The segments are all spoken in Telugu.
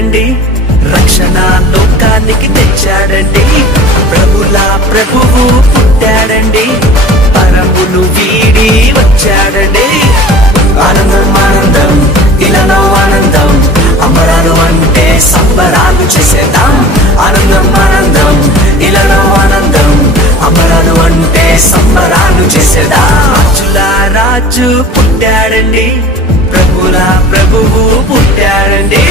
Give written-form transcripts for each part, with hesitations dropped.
పుట్టాడండి, రక్షణ లోకానికి తెచ్చాడండి. ప్రభుల ప్రభువు పుట్టాడండి, పరములు వీడి వచ్చాడండి. ఆనందం ఆనందం ఇలాలో ఆనందం, అంబరాలు అంటే సంబరాలు చేసేద్దాం. ఆనందం ఆనందం ఇలాలో ఆనందం, అంబరాలు అంటే సంబరాలు చేసేద్దాం. రాజుల రాజు పుట్టాడండి, ప్రభుల ప్రభువు పుట్టాడండి.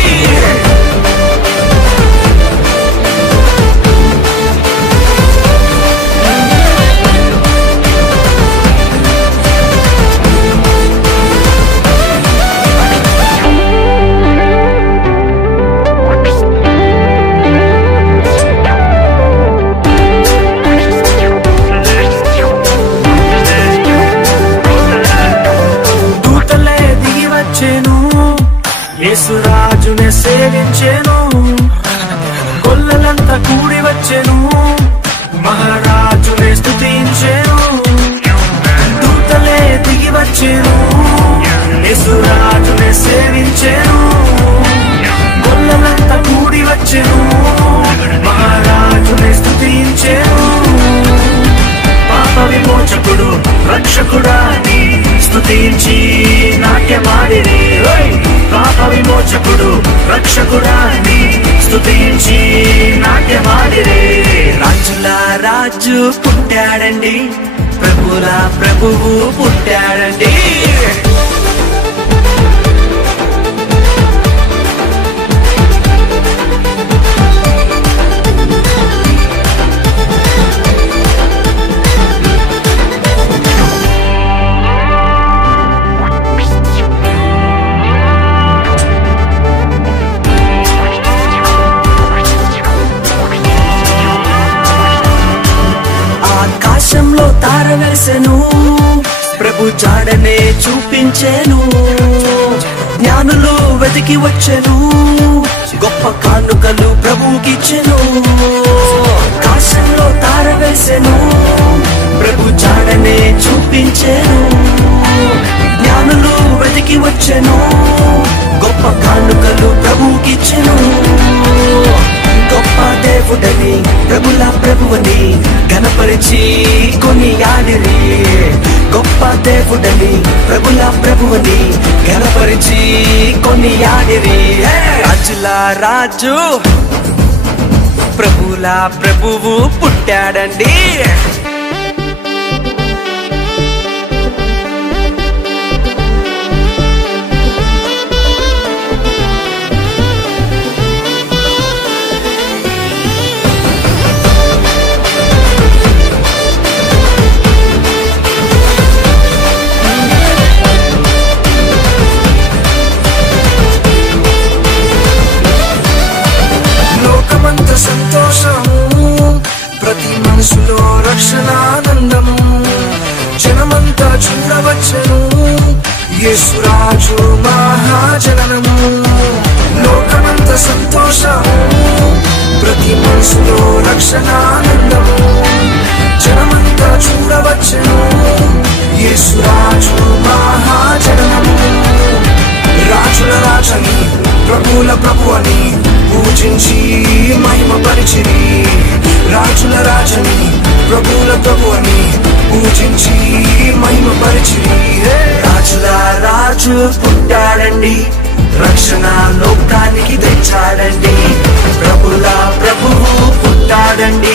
యేసురాజునే సేవించెను, గొల్లలంతా కూడి వచ్చెను, మహారాజునే స్తుతించెను. దూతలే దిగి వచ్చెను, యేసురాజునే సేవించెను, గొల్లలంతా కూడి వచ్చెను, మహారాజునే స్తుతించెను. పాప విమోచకుడు రక్షకుడాని స్తుతించి నాట్యమాడిరి. పాప విమోచకుడు రక్షకుడాని స్తుతించి నాట్యమాడిరి. రాజుల రాజు పుట్టాడండి, ప్రభుల ప్రభువు పుట్టాడండి. ఆకాశంలో తార వెలిసెను, ప్రభు జాడనే చూపించెను. జ్ఞానులు వెతికి వచ్చెను, గొప్ప కానుకలు ప్రభుకిచ్చెను. ఆకాశంలో తార వెలిసెను, ప్రభు జాడనే చూపించెను. జ్ఞానులు వెతికి వచ్చెను, గొప్ప కానుకలు ప్రభుకిచ్చెను. గొప్ప దేవుడని ప్రభుల ప్రభువని ఘనపరిచి కొనియాడిరి. గొప్ప దేవుడని ప్రభుల ప్రభువని ఘనపరిచి కొనియాడిరి. రాజుల రాజు ప్రభుల ప్రభువు పుట్టాడండి. సంతోషము ప్రతి మనసులో రక్షణానందము, జనమంతా చూడవచ్చును యేసురాజు మహాజననము. లోకమంత సంతోషము ప్రతి మనసులో రక్షణానందము, జనమంతా చూడవచ్చును యేసురాజు మహాజననము. రాజుల రాజని ప్రభుల ప్రభు అని పూజించి మహిమ పరిచిరి. రాజుల రాజని ప్రభుల ప్రభు అని పూజించి మహిమ పరిచిరి. రాజుల రాజు పుట్టాడండి, రక్షణ లోకానికి తెచ్చాడండి. ప్రభుల ప్రభువు పుట్టాడండి,